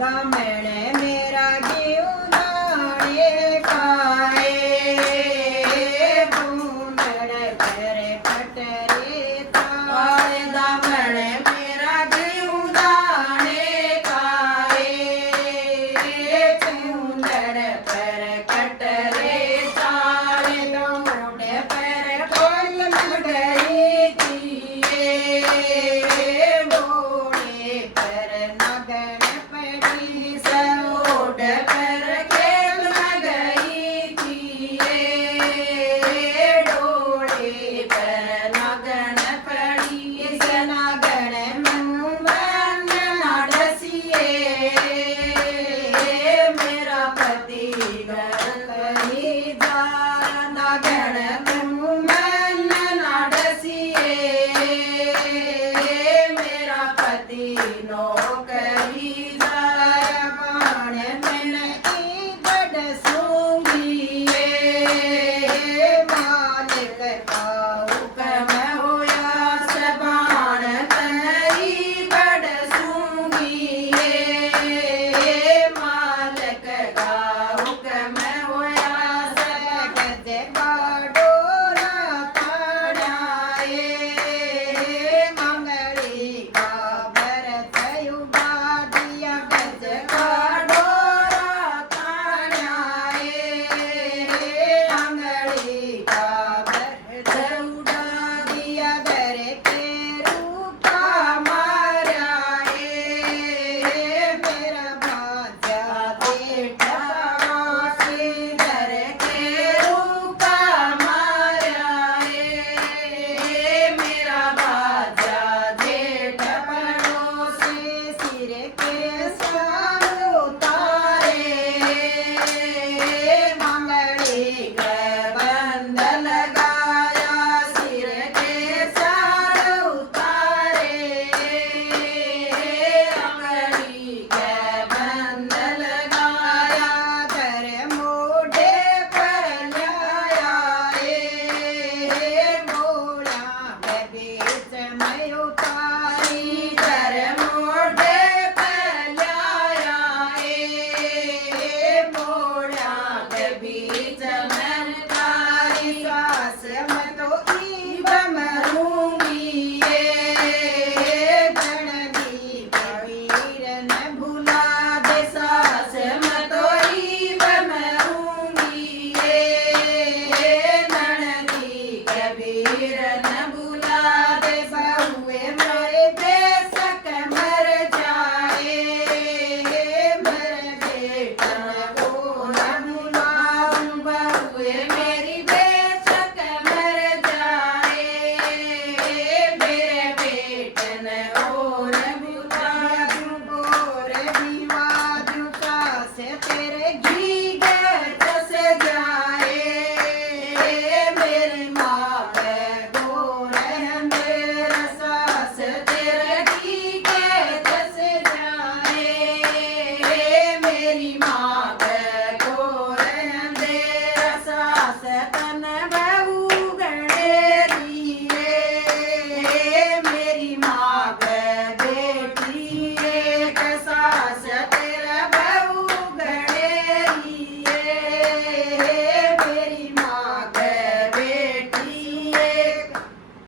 दामण मेरा जीव दाणे खाए बूंदड़ पर कटरे ताए दामण मेरा जीव दाणे खाए बूंदड़ पर कटरे ताए दामण पर कोल गई थी डोले पर नगन पड़ी सरोड पर खेल गई थी डोले पर नगन पड़ी सनागण मनु मन नडसिए मेरा पति घर कहीं जा नगण मनु मन नडसिए मेरा पति नौकरी बाण मन की बड़ सूंगी मालिक का हुक्म होया सबाण तनरी बड़ सूंगी मालिक का हुक्म होया सगज बाडोरा ताड़ाए मंगली का भरत युगा दिया गज का डोरा ताड़ाए मंगली का भरत युगा दिया घर के रूपा माराए मेरा भाजा बेटा से घर के रूपा माराए मेरा भाजा जेठ पड़ोसी सिर के